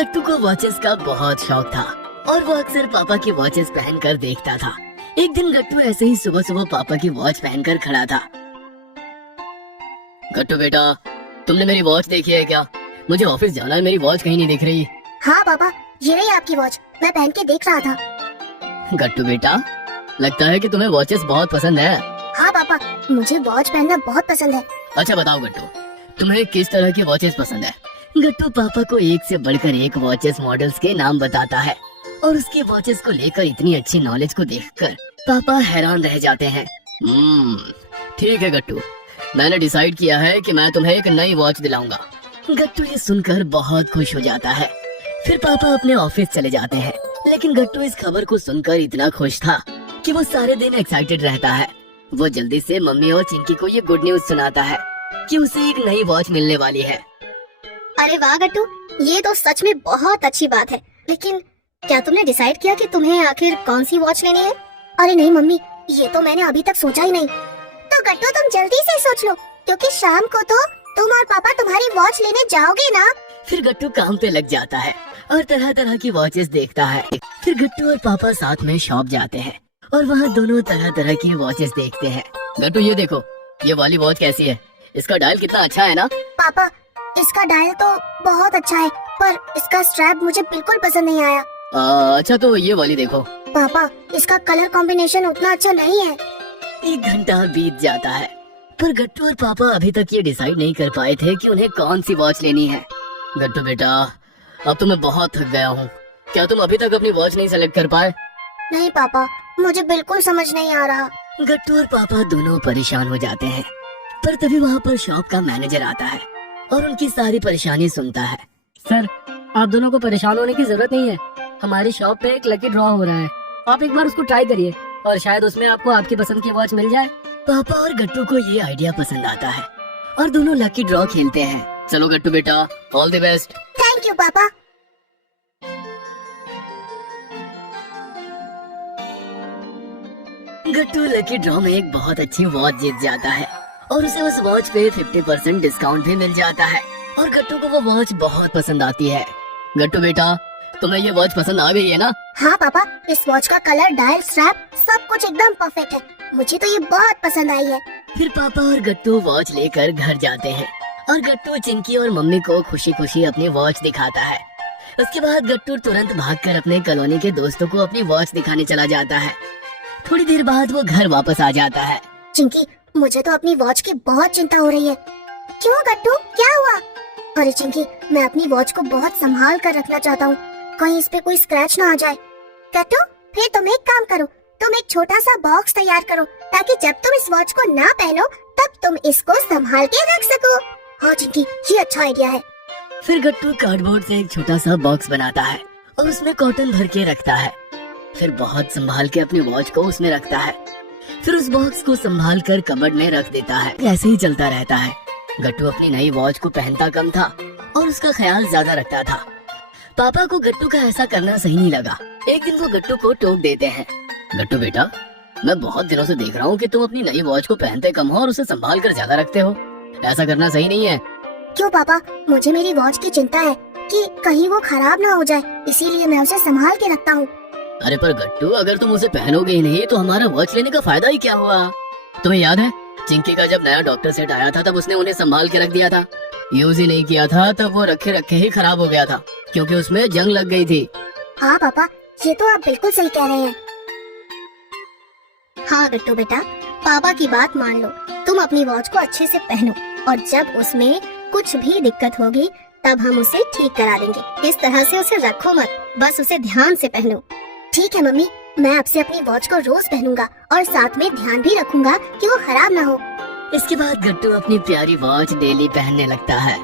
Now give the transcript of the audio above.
गट्टू को वॉचेस का बहुत शौक था और वो अक्सर पापा की वॉचेस पहनकर देखता था। एक दिन गट्टू ऐसे ही सुबह सुबह पापा की वॉच पहनकर खड़ा था। गट्टू बेटा, तुमने मेरी वॉच देखी है क्या? मुझे ऑफिस जाना है, मेरी वॉच कहीं नहीं दिख रही। हाँ पापा, ये रही आपकी वॉच, मैं पहन के देख रहा था। गट्टू बेटा, लगता है कि तुम्हें वॉचेस बहुत पसंद है। हाँ पापा, मुझे वॉच पहनना बहुत पसंद है। अच्छा बताओ गट्टू, तुम्हें किस तरह की वॉचेस पसंद है? गट्टू पापा को एक से बढ़कर एक वॉचेस मॉडल्स के नाम बताता है और उसकी वॉचेस को लेकर इतनी अच्छी नॉलेज को देखकर पापा हैरान रह जाते हैं। ठीक है गट्टू, मैंने डिसाइड किया है कि मैं तुम्हें एक नई वॉच दिलाऊंगा। गट्टू ये सुनकर बहुत खुश हो जाता है। फिर पापा अपने ऑफिस चले जाते हैं, लेकिन गट्टू इस खबर को सुनकर इतना खुश था कि वो सारे दिन एक्साइटेड रहता है। वो जल्दी से मम्मी और चिंकी को ये गुड न्यूज सुनाता है कि उसे एक नई वॉच मिलने वाली है। अरे वाह गट्टू, ये तो सच में बहुत अच्छी बात है। लेकिन क्या तुमने डिसाइड किया कि तुम्हें आखिर कौन सी वॉच लेनी है? अरे नहीं मम्मी, ये तो मैंने अभी तक सोचा ही नहीं। तो गट्टू तुम जल्दी से सोच लो, क्योंकि शाम को तो तुम और पापा तुम्हारी वॉच लेने जाओगे ना। फिर गट्टू काम पे लग जाता है और तरह तरह की वॉचेस देखता है। फिर गट्टू और पापा साथ में शॉप जाते हैं और वहाँ दोनों तरह तरह की वॉचेस देखते हैं। गट्टू ये देखो, ये वाली वॉच कैसी है? इसका डायल कितना अच्छा है ना? पापा, इसका डायल तो बहुत अच्छा है, पर इसका स्ट्रैप मुझे बिल्कुल पसंद नहीं आया। अच्छा तो ये वाली देखो। पापा, इसका कलर कॉम्बिनेशन उतना अच्छा नहीं है। 1 घंटा बीत जाता है, पर गट्टू और पापा अभी तक ये डिसाइड नहीं कर पाए थे कि उन्हें कौन सी वॉच लेनी है। गट्टू बेटा, अब तो मैं बहुत थक गया हूँ, क्या तुम अभी तक अपनी वॉच नहीं सेलेक्ट कर पाए? नहीं पापा, मुझे बिल्कुल समझ नहीं आ रहा। गट्टू और पापा दोनों परेशान हो जाते हैं, पर तभी वहाँ पर शॉप का मैनेजर आता है और उनकी सारी परेशानी सुनता है। सर, आप दोनों को परेशान होने की जरूरत नहीं है। हमारी शॉप पे एक लकी ड्रॉ हो रहा है, आप एक बार उसको ट्राई करिए और शायद उसमें आपको आपकी पसंद की वॉच मिल जाए। पापा और गट्टू को ये आइडिया पसंद आता है और दोनों लकी ड्रॉ खेलते हैं। चलो गट्टू बेटा, all the best. Thank you पापा। गट्टू लकी ड्रॉ में एक बहुत अच्छी वॉच जीत जाता है और उसे उस वॉच पे 50% डिस्काउंट भी मिल जाता है और गट्टू को वो वॉच बहुत पसंद आती है। गट्टू बेटा, तुम्हें ये वॉच पसंद आ गई है ना? हाँ पापा, इस वॉच का कलर, डायल, स्ट्रैप सब कुछ एकदम परफेक्ट है। मुझे तो ये बहुत पसंद आई है। फिर पापा और गट्टू वॉच लेकर घर जाते हैं और गट्टू चिंकी और मम्मी को खुशी खुशी अपनी वॉच दिखाता है। उसके बाद गट्टू तुरंत भागकर अपने कॉलोनी के दोस्तों को अपनी वॉच दिखाने चला जाता है। थोड़ी देर बाद वो घर वापस आ जाता है। चिंकी, मुझे तो अपनी वॉच की बहुत चिंता हो रही है। क्यों गट्टू, क्या हुआ? अरे चिंकी, मैं अपनी वॉच को बहुत संभाल कर रखना चाहता हूँ, कहीं इस पे कोई स्क्रैच ना आ जाए। गट्टू, फिर तुम एक काम करो, तुम एक छोटा सा बॉक्स तैयार करो ताकि जब तुम इस वॉच को ना पहनो तब तुम इसको संभाल के रख सको। हाँ चिंकी, ये अच्छा आइडिया है। फिर गट्टू कार्डबोर्ड से एक छोटा सा बॉक्स बनाता है और उसमें कॉटन भर के रखता है। फिर बहुत संभाल के अपनी वॉच को उसमें रखता है। फिर उस बॉक्स को संभाल कर कबर्ड में रख देता है। ऐसे ही चलता रहता है। गट्टू अपनी नई वॉच को पहनता कम था और उसका ख्याल ज्यादा रखता था। पापा को गट्टू का ऐसा करना सही नहीं लगा। एक दिन वो गट्टू को टोक देते हैं। गट्टू बेटा, मैं बहुत दिनों से देख रहा हूँ कि तुम अपनी नई वॉच को पहनते कम हो और उसे संभाल कर ज्यादा रखते हो। ऐसा करना सही नहीं है। क्यों पापा, मुझे मेरी वॉच की चिंता है कि कहीं वो खराब ना हो जाए, इसीलिए मैं उसे संभाल के रखता हूँ। अरे पर गट्टू, अगर तुम उसे पहनोगे ही नहीं तो हमारा वॉच लेने का फायदा ही क्या हुआ? तुम्हें याद है चिंकी का जब नया डॉक्टर सेट आया था तब उसने उन्हें संभाल के रख दिया था। यूज ही नहीं किया था तब वो रखे रखे ही खराब हो गया था क्योंकि उसमें जंग लग गई थी। हाँ पापा, ये तो आप बिल्कुल सही कह रहे हैं। हाँ गट्टू बेटा, पापा की बात मान लो, तुम अपनी वॉच को अच्छे से पहनो और जब उसमें कुछ भी दिक्कत होगी तब हम उसे ठीक करा देंगे। इस तरह से उसे रखो मत, बस उसे ध्यान से पहनो। ठीक है मम्मी, मैं आपसे अपनी वॉच को रोज पहनूंगा और साथ में ध्यान भी रखूंगा कि वो खराब ना हो। इसके बाद गट्टू अपनी प्यारी वॉच डेली पहनने लगता है।